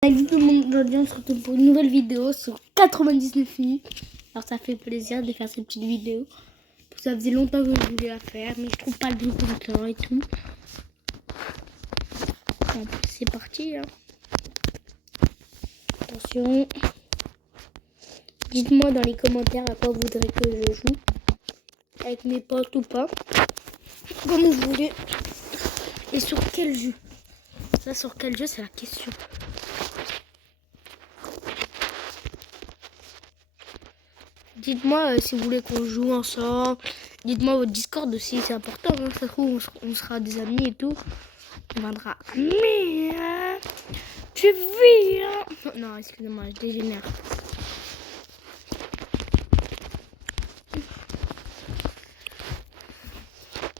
Salut tout le monde, aujourd'hui on se retrouve pour une nouvelle vidéo sur 99 minutes. Alors ça fait plaisir de faire cette petite vidéo. Ça faisait longtemps que je voulais la faire, mais je trouve pas le bon temps et tout. Bon, c'est parti hein. Attention. Dites-moi dans les commentaires à quoi vous voudrez que je joue. Avec mes potes ou pas. Comme vous voulez. Et sur quel jeu. Ça sur quel jeu c'est la question. Dites-moi si vous voulez qu'on joue ensemble. Dites-moi votre Discord aussi, c'est important. Hein. Ça se trouve, on sera des amis et tout. On viendra. Mais tu viens. Non, excusez-moi, je dégénère.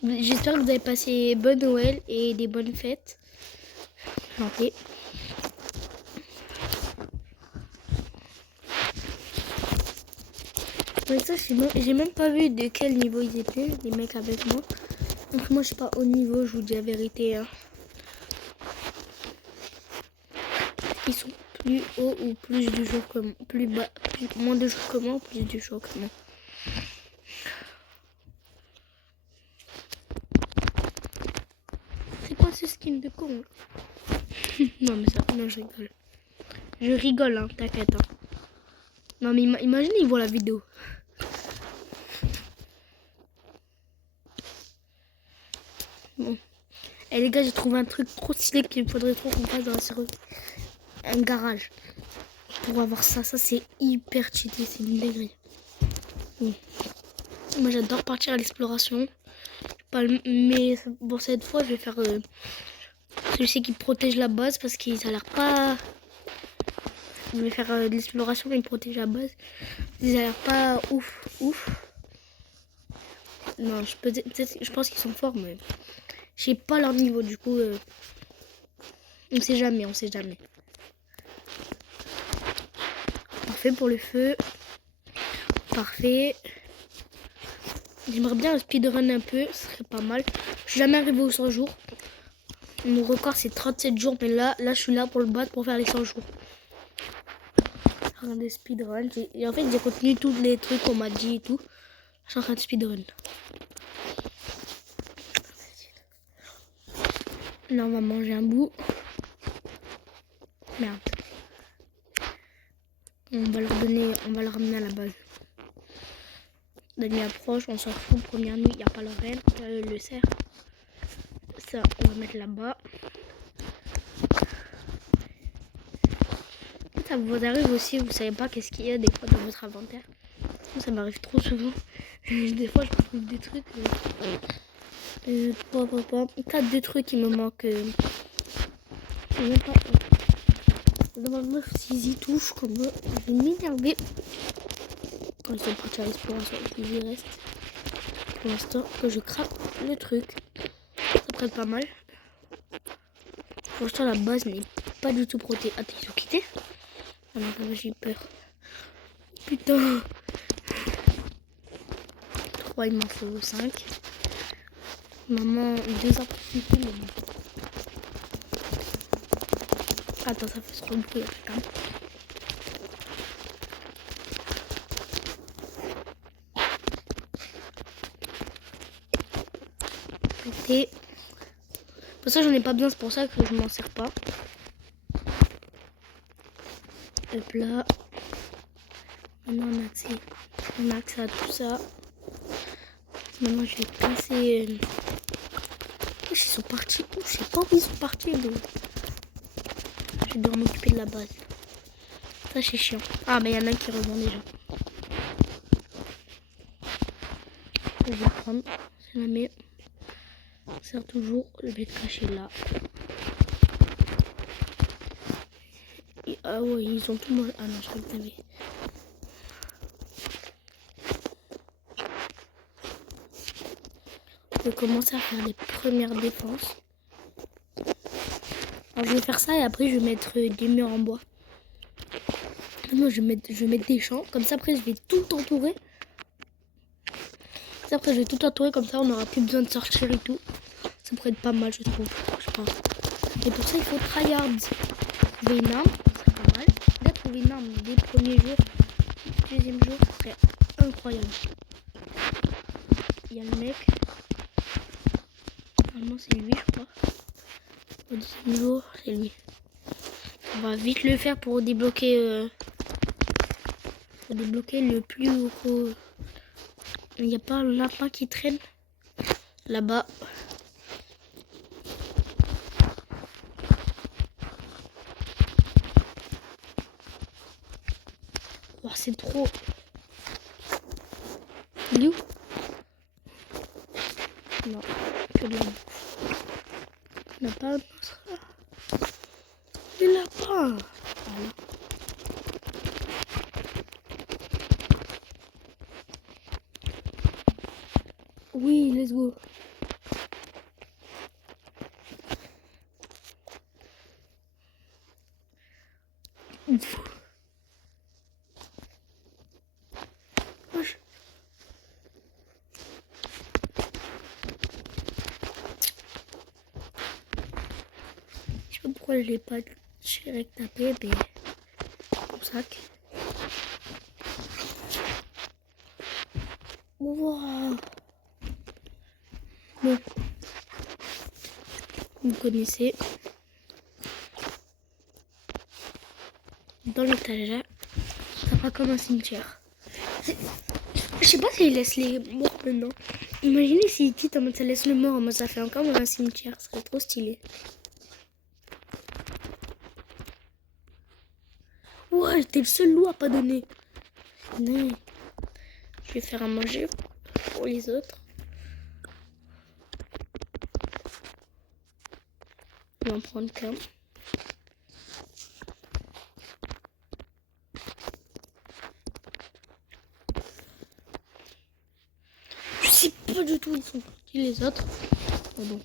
J'espère que vous avez passé bonne Noël et des bonnes fêtes. Santé. Mais ça, j'ai même pas vu de quel niveau ils étaient, les mecs avec moi. Donc moi, je suis pas au niveau, je vous dis la vérité. Hein. Ils sont plus haut ou plus du jour que moi, plus bas, moins de jours que moi ou plus du jour que moi. C'est quoi ce skin de con? Non mais ça, non je rigole. Je rigole hein, t'inquiète hein. Non mais imagine ils voient la vidéo. Bon. Et les gars, j'ai trouvé un truc trop stylé qu'il faudrait trop qu'on fasse dans la série. Un garage. Pour avoir ça, c'est hyper cheaté, c'est une dinguerie. Bon. Moi j'adore partir à l'exploration. Mais bon, cette fois je vais faire celui-ci qui protège la base parce qu'il a l'air pas. Je vais faire de l'exploration mais il protège la base. Il a l'air pas ouf. Non, je pense qu'ils sont forts mais je sais pas leur niveau du coup. On sait jamais. Parfait pour le feu. Parfait. J'aimerais bien le speedrun un peu, ce serait pas mal. Je suis jamais arrivé aux 100 jours. Mon record c'est 37 jours, mais là je suis là pour le battre pour faire les 100 jours. Regardez speedrun. Et en fait j'ai contenu tous les trucs qu'on m'a dit et tout. Je suis en train de speedrun. Là on va manger un bout. Merde. On va le ramener à la base. La nuit approche, on s'en fout. Première nuit, il n'y a pas le reine, le cerf. Ça, on va mettre là-bas. Ça vous arrive aussi, vous savez pas qu'est-ce qu'il y a des fois dans votre inventaire. Ça m'arrive trop souvent. Des fois, je trouve des trucs. Quatre des trucs qui me manquent. Je sais même pas. Demande-moi s'ils y touchent comme moi. Je vais m'énerver. Quand ils sont partis à l'exploration, il reste pour l'instant que je craque le truc. Ça prête pas mal. Pour l'instant, la base n'est pas du tout protégée. Attends, ils ont quitté? Ah non, j'ai peur. Putain. 3, il m'en faut 5. Maman, 2 heures pour finir. Attends, ça fait trop de bruit. Attends. Et pour ça, j'en ai pas besoin, c'est pour ça que je m'en sers pas. Hop là. Maintenant, on a accès à tout ça. Maintenant, je vais passer. Ils sont partis. Je sais pas où ils sont partis. Donc. Je dois m'occuper de la base. Ça, c'est chiant. Ah, mais il y en a un qui revient déjà. Je vais prendre. C'est la mieux. Ça sert toujours. Je vais le cacher là. Et, ah ouais, ils ont tout mangé. Ah non, je crois que t'avais. Je vais commencer à faire les premières défenses. Alors je vais faire ça et après je vais mettre des murs en bois. Moi je vais mettre des champs. Comme ça après je vais tout entourer. Après je vais tout entourer comme ça on n'aura plus besoin de sortir et tout. Ça pourrait être pas mal je trouve. Je pense. Et pour ça il faut tryhard. Trouver une arme. trouver une arme dès le premier jour, deuxième jour, ce serait incroyable. Il y a le mec. Normalement, c'est lui, je crois. Au deuxième jour, c'est lui. On va vite le faire pour débloquer, le plus gros. Il n'y a pas un lapin qui traîne là-bas. Oh, c'est trop. Il est où? Non, que de la bouffe. On n'a pas un monstre là. Les lapins. Voilà. Oui, let's go. Ouf. Je sais pas pourquoi je l'ai pas direct tapé, mais mon sac. Wow. Bon, vous connaissez. Dans l'étagère, ça va comme un cimetière. Je sais pas s'il laisse les morts maintenant. Imaginez s'il quitte en mode ça laisse le mort en mode ça fait encore un cimetière, ça serait trop stylé. Ouais, t'es le seul loup à pas donner. Non. Je vais faire à manger pour les autres. On va en prendre qu'un. Je sais pas du tout où ils sont partis les autres. Oh bon.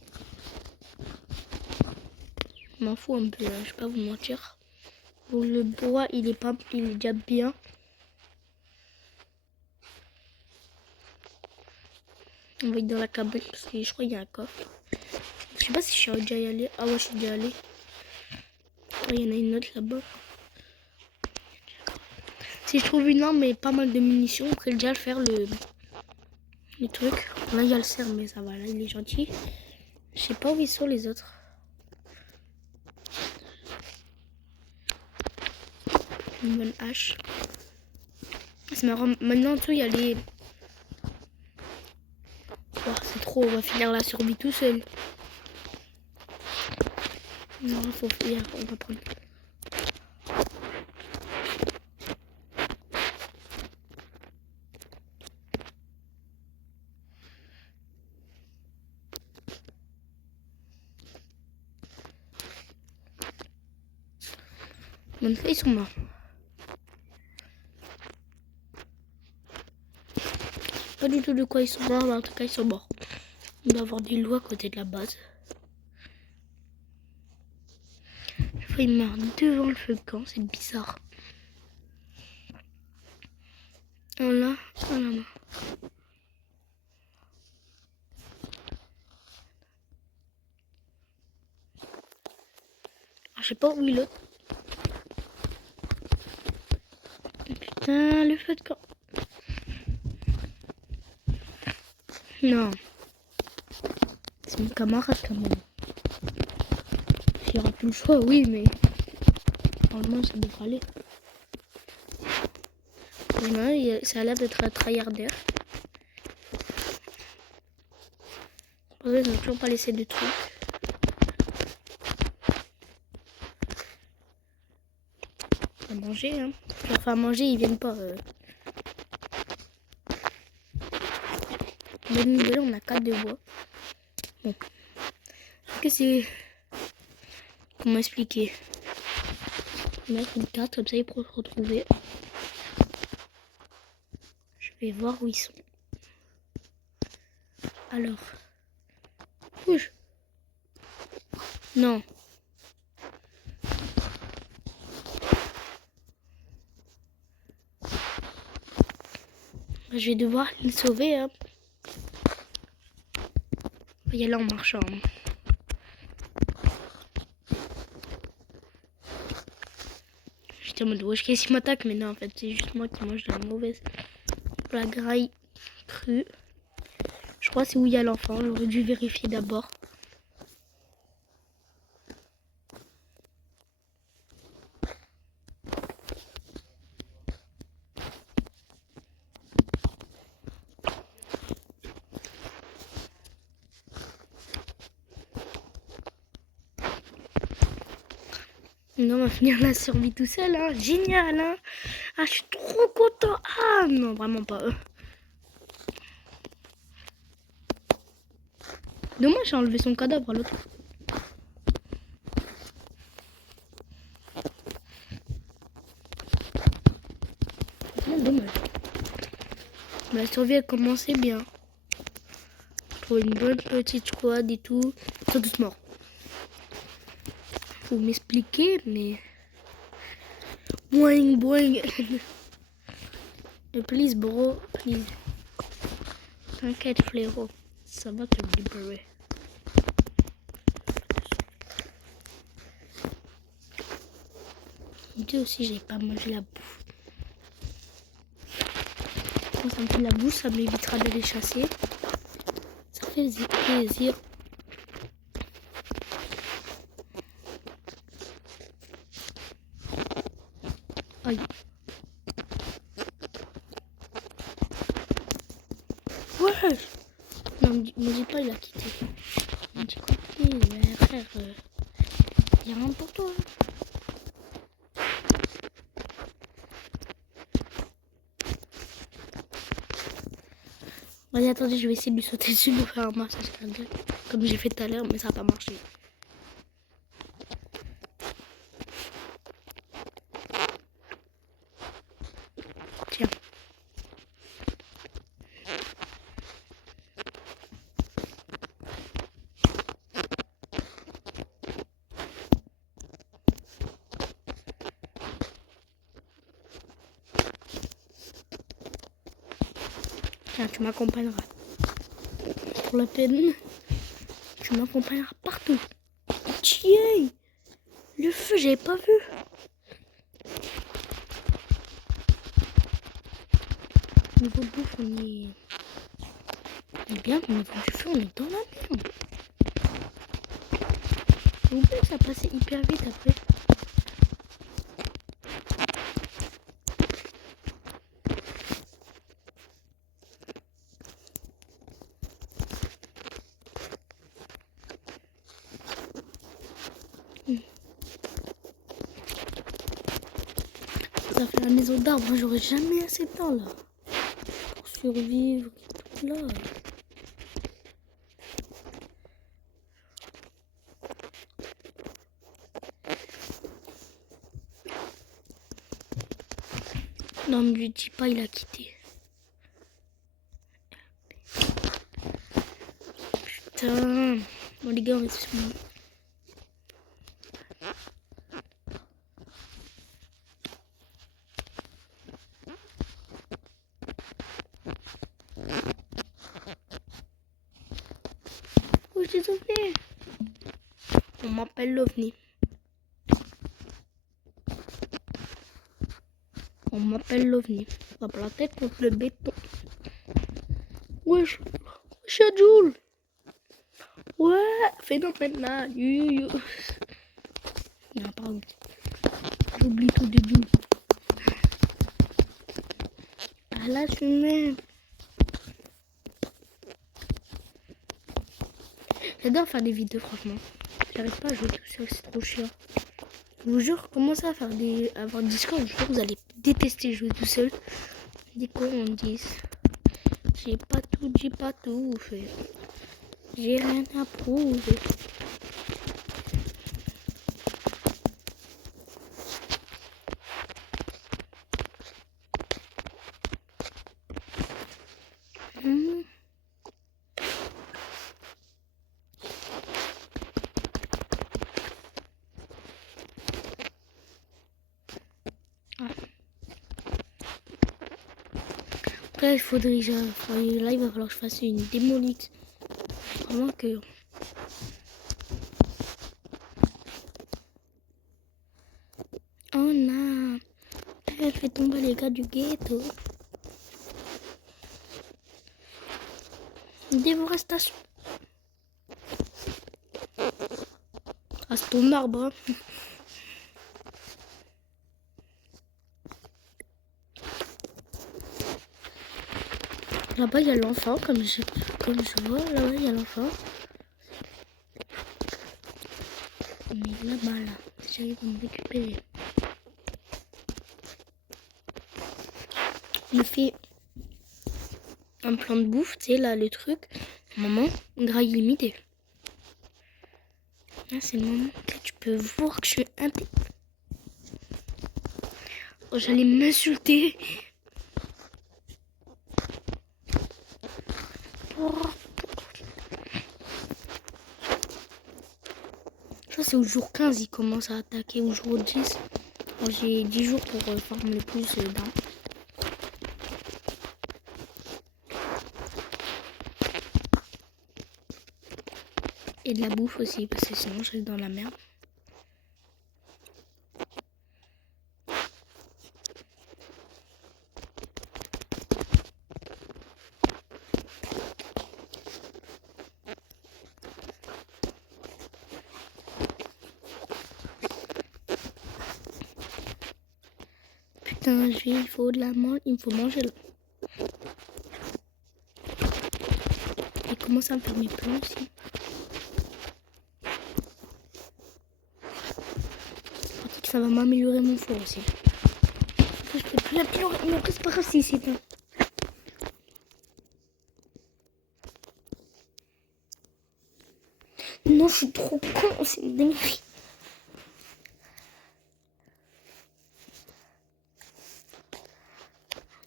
Je m'en fous un peu, je vais pas vous mentir. Bon, le bois, il est déjà bien. On va être dans la cabane parce que je crois qu'il y a un coffre. Je sais pas si je suis déjà allé. Ah ouais, je suis déjà allé. Il y en a une autre là-bas. Si je trouve une arme et pas mal de munitions, on pourrait déjà le faire le truc. Là, il y a le cerf, mais ça va. Là, il est gentil. Je sais pas où ils sont les autres. Une bonne hache. C'est marrant. Maintenant, tout, il y a les... Oh, c'est trop. On va finir la survie tout seul. Non, faut finir. On va prendre. Mon frère, ils sont morts. Pas du tout de quoi ils sont morts, mais en tout cas, ils sont morts. On doit avoir des loups à côté de la base. Je vois, il meurt devant le feu de camp, c'est bizarre. Oh là, oh là là. Je sais pas où il est l'autre. Putain, le feu de camp. Non. C'est mon camarade quand même. S'il n'y aura plus le choix, oui, mais normalement ça devrait aller. Ça a l'air d'être un tryharder. Ils n'ont toujours pas laissé de trucs. À manger, hein. Enfin, à manger, ils viennent pas. Bonne nouvelle, on a 4 de bois. Bon. Est-ce que c'est... Comment expliquer? Mettre une carte comme ça, ils pourront se retrouver. Je vais voir où ils sont. Alors. Bouge. Non. Je vais devoir les sauver. Hein. On va y aller en marchant. Hein. J'étais en mode wesh, qu'est-ce qui m'attaque? Mais non, en fait, c'est juste moi qui mange de la mauvaise. La graille crue. Je crois que c'est où il y a l'enfant. J'aurais dû vérifier d'abord. Non, on va finir la survie tout seul, hein. Génial, hein. Ah, je suis trop content. Ah, non, vraiment pas. Dommage, j'ai enlevé son cadavre à l'autre. Dommage. La survie a commencé bien. Pour une bonne petite squad et tout. Tout doucement. Faut m'expliquer, mais... Boing, boing. Please, bro. Please. T'inquiète, frérot. Ça va te libérer. Dieu aussi, j'ai pas mangé la bouffe. Quand ça me fait de la bouche, ça m'évitera d'aller chasser. Ça fait plaisir. Aïe. Ouais. Non, me dis pas, il a quitté. Me dis quoi? Frère, y'a rien pour toi. Allez, attendez, je vais essayer de lui sauter dessus pour faire un massage cardiaque. Comme j'ai fait tout à l'heure, mais ça n'a pas marché. Tiens. Tiens, tu m'accompagneras. Pour la peine, tu m'accompagneras partout. Tiens, le feu, j'avais pas vu. Niveau bouffe, on est bien, mais niveau du feu, on est dans la merde. J'ai oublié que ça passait hyper vite après. Ça fait la maison d'arbre, j'aurais jamais assez de temps là. Pour survivre, tout là. Non, mais lui dis pas, il a quitté. Putain. Bon, les gars, on va se filmer. Oh, je t'ai sauvé. On m'appelle l'OVNI. On m'appelle l'OVNI. Tape la tête contre le béton. Wesh. Shadoul. Ouais. Phénoménal. You. Non, pardon. J'oublie tout début. Ah là, je mets. J'adore faire des vidéos, franchement. J'arrive pas à jouer tout seul, c'est trop chiant. Je vous jure, commencez à faire avoir Discord, je jure, vous allez détester jouer tout seul. Des quoi on dit. J'ai pas tout fait. J'ai rien à prouver. Après, il faudrait que là, il va falloir que je fasse une démolite. Vraiment que... Oh non. Elle fait tomber les gars du ghetto. Déforestation. Ah, c'est ton arbre. Hein. Là-bas, il y a l'enfant, comme je vois. Là-bas, il y a l'enfant. Mais là-bas, là, j'arrive à me récupérer. Il fait un plan de bouffe, tu sais, là, le truc. Maman, gras illimité. Là, c'est le moment que tu peux voir que je suis Oh, j'allais m'insulter. Ça, c'est au jour 15, il commence à attaquer. Au jour 10. Bon, j'ai 10 jours pour farmer le plus d'armes. Et de la bouffe aussi, parce que sinon, je reste dans la merde. Putain, il faut de la manger, il me faut manger là. Il commence à me faire mes plans aussi. Peut-être que ça va m'améliorer mon four aussi. Je peux plus l'améliorer, mais après c'est pas grave si c'est éteint. Non, je suis trop con, c'est une dinguerie.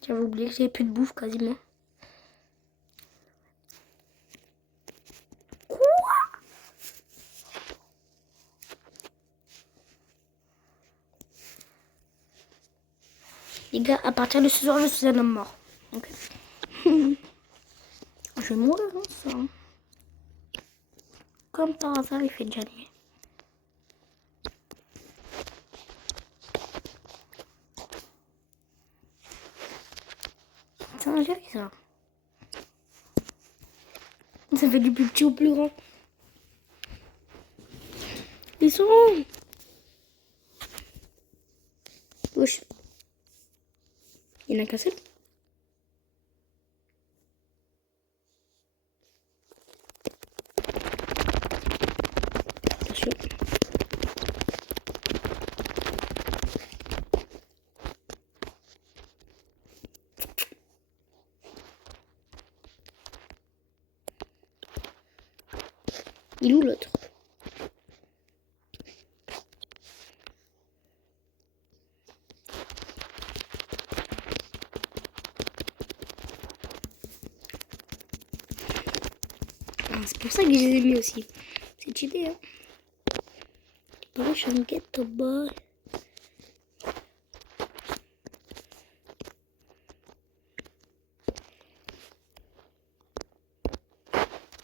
J'avais oublié que j'avais plus de bouffe quasiment. Les gars, à partir de ce soir, je suis un homme mort. Okay. Je vais mourir ça. Comme par hasard, il fait déjà nuit. C'est un géry ça. Ça fait du plus petit au plus grand. Ils sont où? Wesh. Il y en a qu'un seul. Attention. Il est où l'autre? Ah, c'est pour ça que je les ai mis aussi. C'est idée, hein. Boy, je suis un ghetto boy.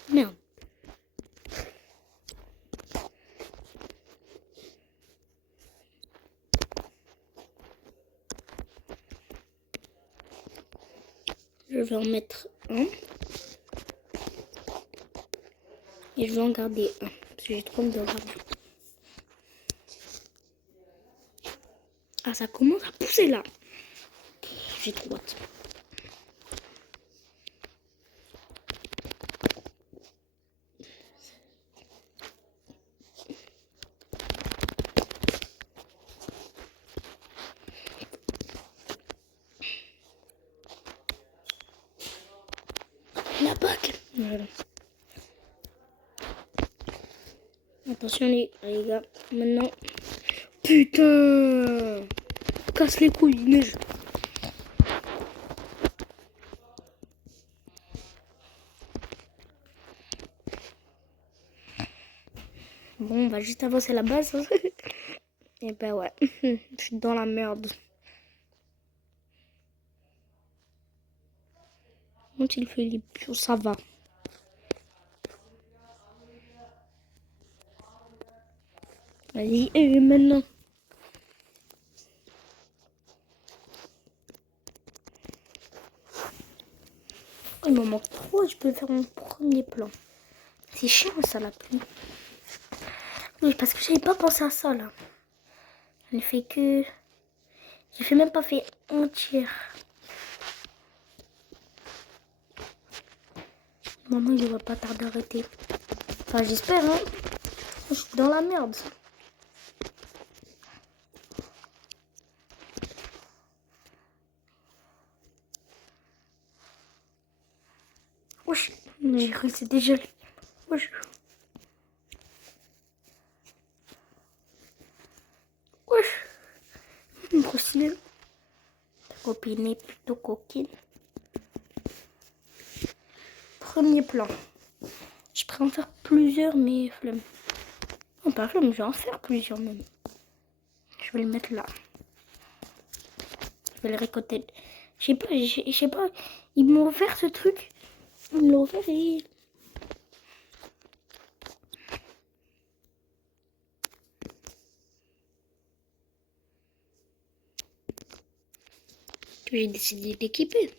Merde. Je vais en mettre un. Et je vais en garder un. Parce que j'ai trop de rage. Ah, ça commence à pousser là. J'ai trop hâte. La bague. Voilà. Attention les gars. Maintenant. Putain. Casse les couilles, neige. Bon, on va juste avancer la base. Et ben ouais. Je suis dans la merde. Quand il fait les bio, ça va. Vas-y, et maintenant. Oh, il m'en manque 3, je peux faire mon premier plan. C'est chiant ça la pluie. Oui, parce que j'avais pas pensé à ça là. Je n'ai fait que... J'ai même pas fait un tiers. Maman, il va pas tarder à arrêter. Enfin, j'espère, hein. Je suis dans la merde. Wesh, j'ai cru que c'était gelé. Wesh. Wesh. Trop stylé. Ta copine est plutôt coquine. Premier plan. Je pourrais en faire plusieurs, mais flemme. Non, pas flemme, je vais en faire plusieurs même. Je vais le mettre là. Je vais le récolter. Je sais pas, ils m'ont offert ce truc. Ils me l'ont offert et... J'ai décidé d'équiper.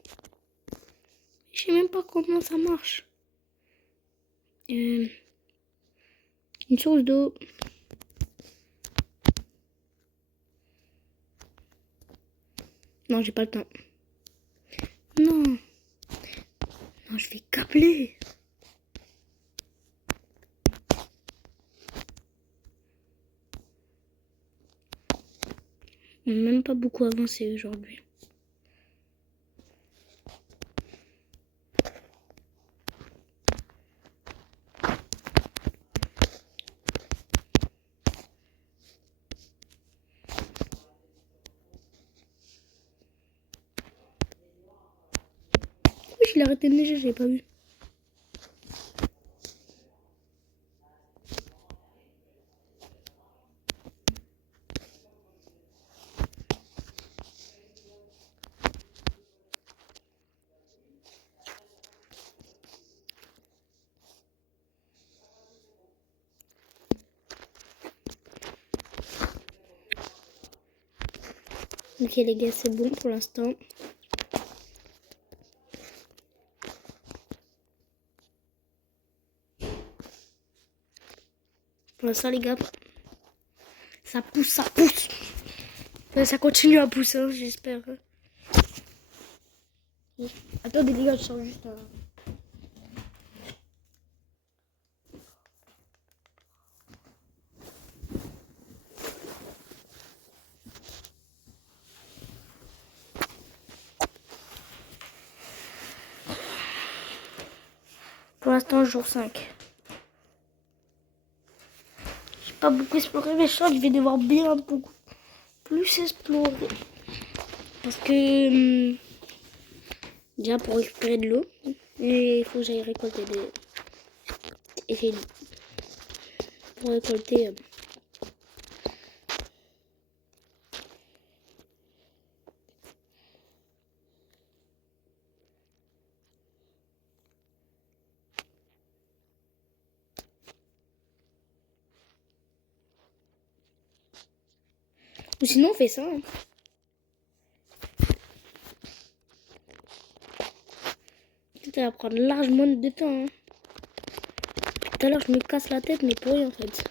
Je sais même pas comment ça marche. Une source d'eau. Non, j'ai pas le temps. Non. Non, je vais câbler. On n'a même pas beaucoup avancé aujourd'hui. Oui, il a arrêté de neiger, j'ai pas vu. Ok les gars, c'est bon pour l'instant. Pour l'instant les gars, ça pousse, ça pousse. Ça continue à pousser, hein, j'espère. Attendez les gars, je sors juste... Pour l'instant, jour 5. J'ai pas beaucoup exploré, mais je sens que je vais devoir bien beaucoup plus explorer. Parce que... déjà pour récupérer de l'eau, et il faut que j'aille récolter des... Et pour récolter... Ou sinon on fait ça. Hein. Ça va prendre largement de temps. Hein. Tout à l'heure je me casse la tête mais pour rien en fait.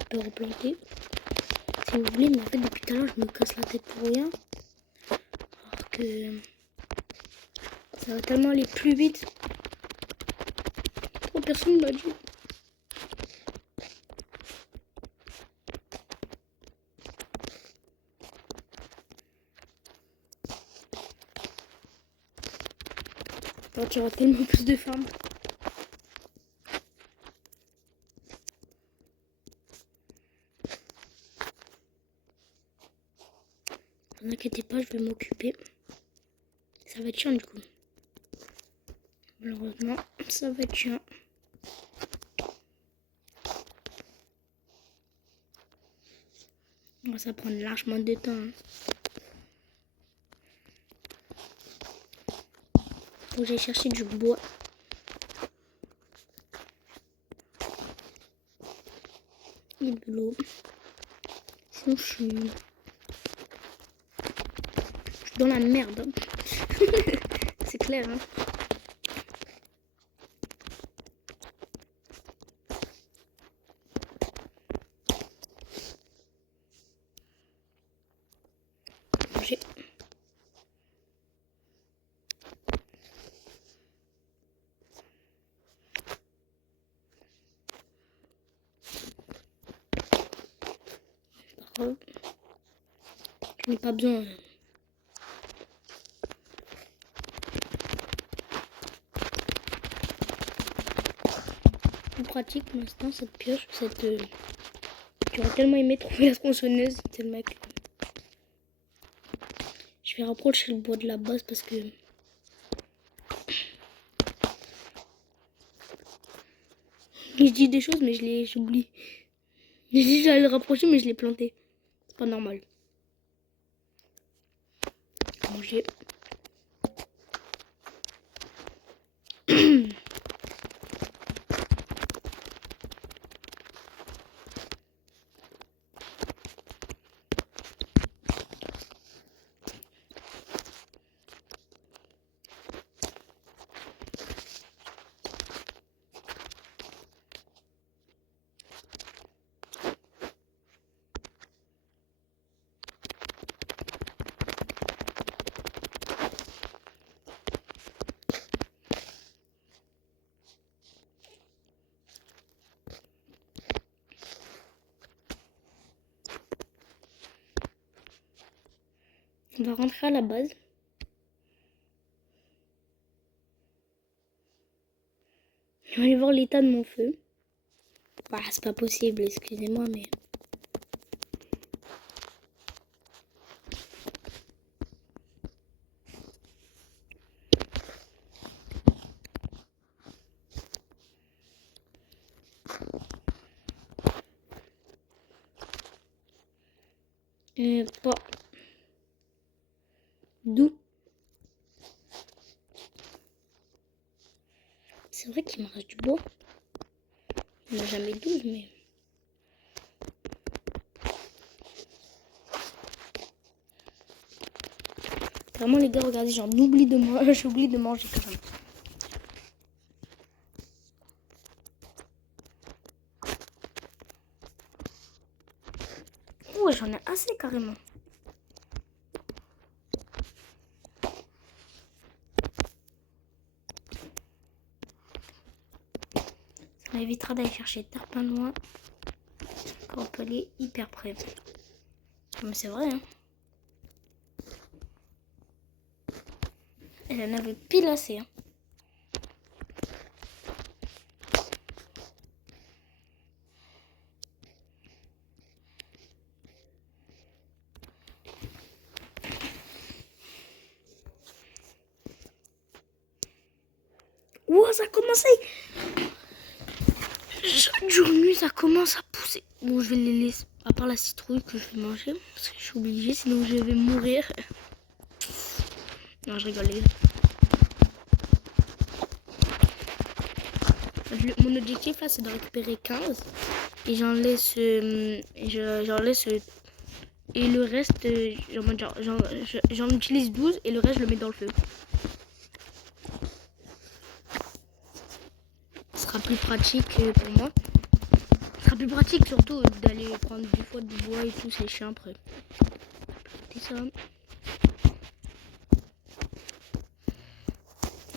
Je peux replanter. Si vous voulez, mais en fait depuis tout à l'heure je me casse la tête pour rien. Alors que ça va tellement aller plus vite. Oh, personne ne m'a dit. Alors, tu auras tellement plus de femmes. Ne vous inquiétez pas, je vais m'occuper. Ça va être chiant du coup. Malheureusement, ça va être chiant. Ça va prendre largement de temps. Hein. Faut que j'aille chercher du bois. et de l'eau. Sinon, je suis dans la merde. Hein. C'est clair. Hein. J'ai... Je n'ai pas besoin. Pratique pour l'instant cette pioche, j'aurais tellement aimé trouver la tronçonneuse, c'est le mec. Je vais rapprocher le bois de la base parce que je dis des choses mais j'oublie. J'ai dit j'allais le rapprocher mais je l'ai planté. C'est pas normal. Manger. On va rentrer à la base. Je vais aller voir l'état de mon feu. Bah, c'est pas possible, excusez-moi, mais... Pas... D'où? C'est vrai qu'il me reste du bois. Il n'y en a jamais 12, mais... Vraiment les gars, regardez, j'en oublie de moi. J'oublie de manger quand même. Ouais, j'en ai assez carrément. Ça m'évitera d'aller chercher tarpin loin. Quand on peut aller hyper près. Mais c'est vrai, hein. Elle en avait pile assez, hein. Ouah, ça a commencé. Chaque jour nuit, ça commence à pousser. Bon, je vais les laisser, à part la citrouille que je vais manger, parce que je suis obligée, sinon je vais mourir. Non, je rigole, les gars. Mon objectif là, c'est de récupérer 15. Et j'en laisse... j'en laisse... et le reste, j'en utilise 12 et le reste, je le mets dans le feu. Ce sera plus pratique pour moi. Ce sera plus pratique surtout d'aller prendre des fois du bois et tout, c'est chiant après. C'est ça.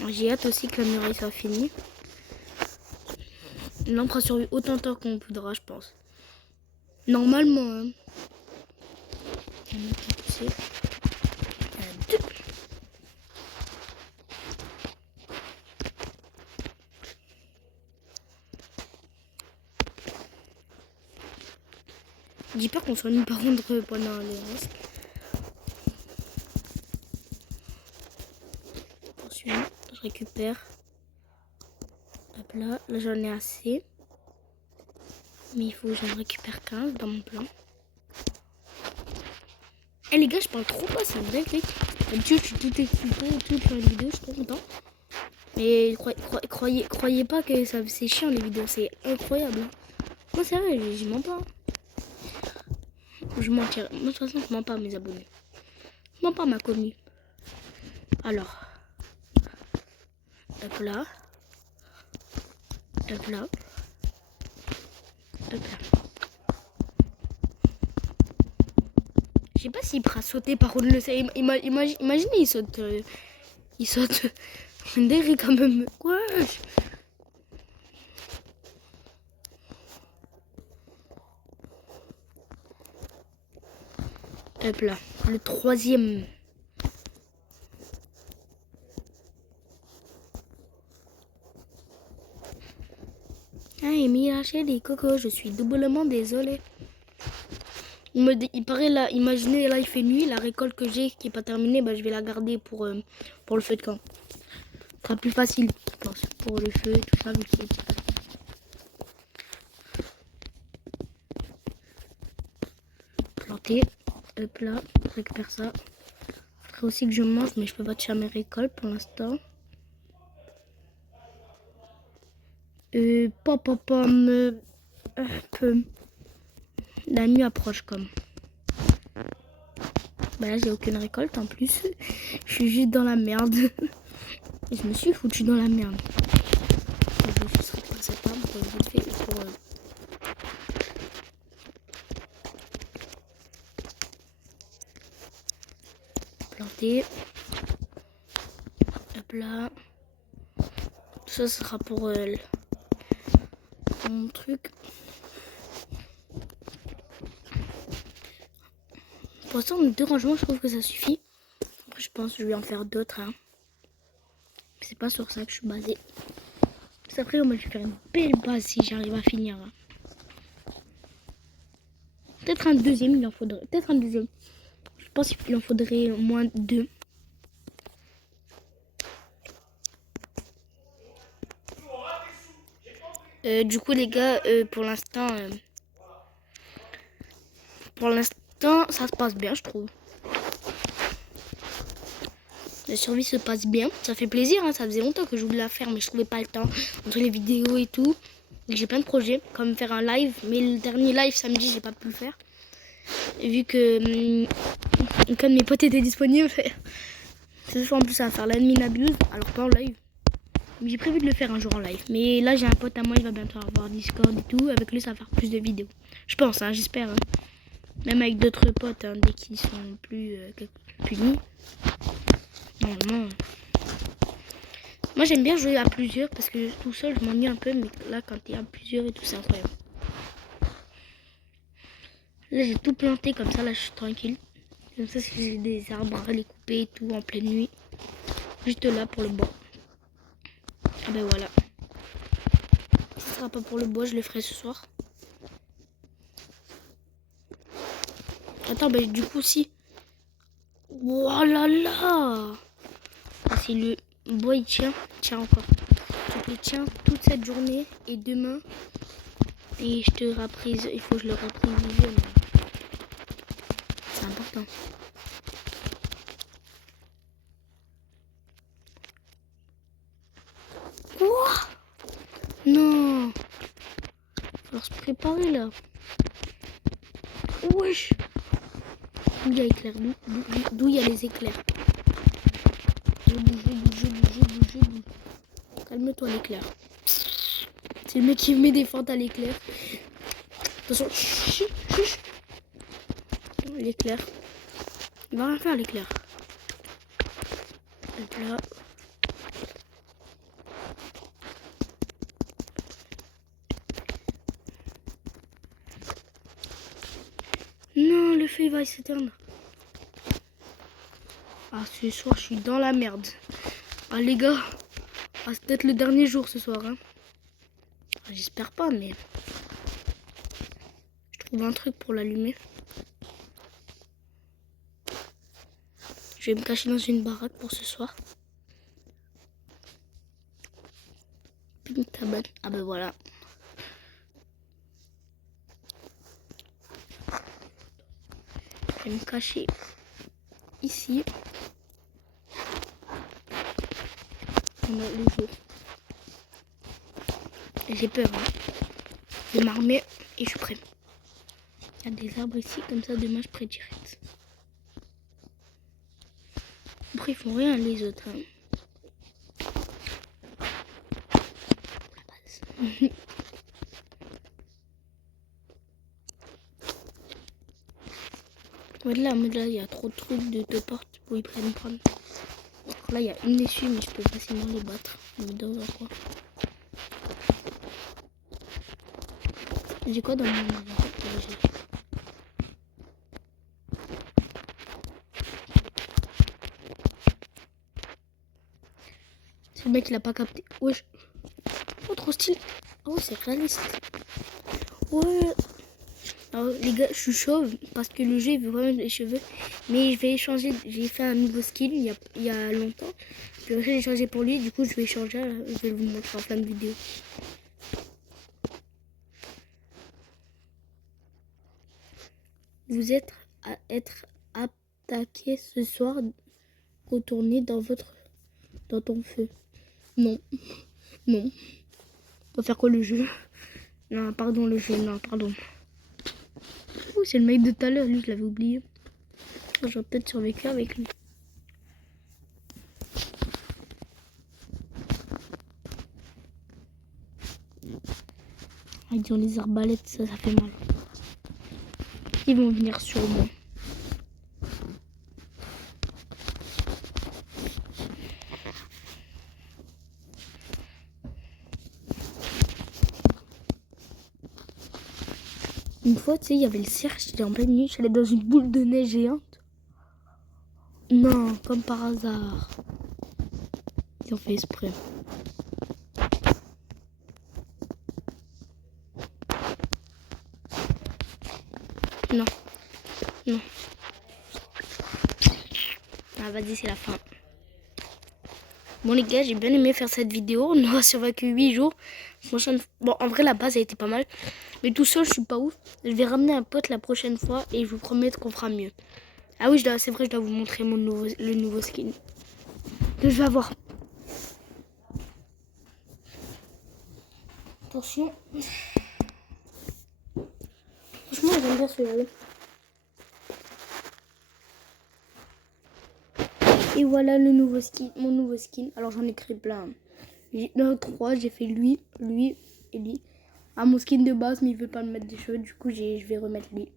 J'ai hâte aussi que la muraille soit finie. Là, on fera survivre autant de temps qu'on voudra, je pense. Normalement, hein. Dis pas qu'on s'ennuie par contre pendant les restes. Attention, je récupère. Hop là, là j'en ai assez. Mais il faut que j'en récupère 15 dans mon plan. Eh les gars, je parle trop pas, c'est une vraie clique. D'habitude, je suis tout excité et tout faire une vidéo, je suis trop content. Mais croyez pas que c'est chiant les vidéos, c'est incroyable. Moi c'est vrai, je mens pas. Je mentirais. Moi, de toute façon, je mens pas à mes abonnés. Je mens pas à ma commu. Alors. Hop là. Hop là. Hop là. Je sais pas s'il pourra sauter par où le sait. Imaginez, il saute. Il saute. Derrière quand même. Quoi? Hop là. Le troisième. Ah, Amy a acheté des cocos. Je suis doublement désolée. Il paraît là, imaginez là il fait nuit, la récolte que j'ai qui est pas terminée, bah, je vais la garder pour le feu de camp. Ce sera plus facile, je pense, pour le feu et tout ça, vu que c'est petit. Planter, hop là, je récupère ça. Il faudrait aussi que je mange, mais je peux pas toucher à mes récoltes pour l'instant. La nuit approche comme. Bah là j'ai aucune récolte en plus. Je suis juste dans la merde. Je me suis foutu dans la merde. Je vais juste récupérer cette arme pour vite fait pour planter. Hop là. Tout ça sera pour mon truc. Pour l'instant, le dérangement, je trouve que ça suffit. Après, je pense que je vais en faire d'autres. Hein. C'est pas sur ça que je suis basée. Après, moi, je vais faire une belle base si j'arrive à finir. Hein. Peut-être un deuxième, il en faudrait. Peut-être un deuxième. Je pense qu'il en faudrait au moins 2. Du coup, les gars, pour l'instant, ça se passe bien, je trouve. La survie se passe bien. Ça fait plaisir, hein. Ça faisait longtemps que je voulais la faire, mais je trouvais pas le temps. Entre les vidéos et tout. J'ai plein de projets, comme faire un live. Mais le dernier live samedi, j'ai pas pu le faire. Et vu que quand mes potes étaient disponibles, ce soir en plus, ça va faire l'admin abuse. Alors pas en live. J'ai prévu de le faire un jour en live. Mais là, j'ai un pote à moi, il va bientôt avoir Discord et tout. Avec lui, ça va faire plus de vidéos. Je pense, hein, j'espère. Hein. Même avec d'autres potes, hein, dès qu'ils sont plus punis. Normalement. Moi, j'aime bien jouer à plusieurs parce que tout seul, je m'ennuie un peu. Mais là, quand il y a plusieurs et tout, c'est incroyable. Là, j'ai tout planté comme ça. Là, je suis tranquille. Comme ça, si j'ai des arbres à les couper et tout en pleine nuit. Juste là pour le bois. Ah ben voilà. Si ce sera pas pour le bois, je le ferai ce soir. Attends, ben du coup, si. Oh là là. Ah, si le bois il tient encore. Il tient toute cette journée et demain. Et je te reprise. Il faut que je le reprise. C'est important. Quoi? Non. Faut se préparer là. Wesh. D'où il y a éclair? D'où il y a les éclairs? Je bouge. Calme-toi l'éclair. C'est le mec qui met des fentes à l'éclair. Attention. Chut. L'éclair. Il va rien faire l'éclair. Hop là. Non, le feu il va s'éteindre. Ah, ce soir je suis dans la merde. Ah les gars. Ah, c'est peut-être le dernier jour ce soir. Hein. Ah, j'espère pas, mais je trouve un truc pour l'allumer. Je vais me cacher dans une baraque pour ce soir. Une cabane. Ah ben voilà. Je vais me cacher ici. Pendant le jour. J'ai peur. Hein. Je vais m'armer et je suis prêt. Il y a des arbres ici, comme ça demain je pourrais direct. Après ils font rien les autres. Hein. Voilà, mais là il y a trop de trucs de portes pour y prendre. Là il y a une issue, mais je peux facilement les battre. Mais dans quoi. J'ai quoi dans mon inventaire? C'est le mec il a pas capté. Wesh. Oh trop stylé. Oh c'est réaliste. Ouais. Alors les gars, je suis chauve parce que le jeu il veut vraiment les cheveux. Mais je vais échanger. J'ai fait un nouveau skin il y a longtemps. Puis après j'ai changé pour lui. Du coup je vais changer. Je vais vous montrer en plein de vidéos. Vous êtes à être attaqué ce soir. Retournez dans ton feu. Non. Non. On va faire quoi le jeu? Non, pardon le jeu. Non, pardon. Oh, c'est le mec de tout à l'heure. Lui, je l'avais oublié. J'aurais peut-être survécu avec lui. Ils ont les arbalètes, ça fait mal. Ils vont venir sur moi. Une fois, tu sais, il y avait le cerf, j'étais en pleine nuit, j'allais dans une boule de neige géante. Non, comme par hasard. Ils ont fait exprès. Non. Non. Ah, vas-y, c'est la fin. Bon, les gars, j'ai bien aimé faire cette vidéo. On aura survécu 8 jours. Bon, en vrai, la base a été pas mal. Mais tout seul, je suis pas ouf. Je vais ramener un pote la prochaine fois et je vous promets qu'on fera mieux. Ah oui, c'est vrai, je dois vous montrer le nouveau skin que je vais avoir. Attention. Franchement, j'aime bien ce jeu. Et voilà le nouveau skin, mon nouveau skin. Alors j'en ai créé plein. J'ai 3, j'ai fait lui et lui. Ah, mon skin de base, mais il veut pas me mettre des cheveux. Du coup, je vais remettre lui.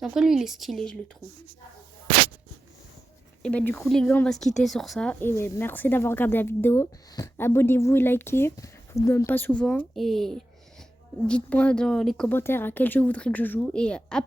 Après, lui, il est stylé, je le trouve. Et ben du coup, les gars, on va se quitter sur ça. Et ben, merci d'avoir regardé la vidéo. Abonnez-vous et likez. Je vous donne pas souvent. Et dites-moi dans les commentaires à quel jeu vous voudrez que je joue. Et à plus.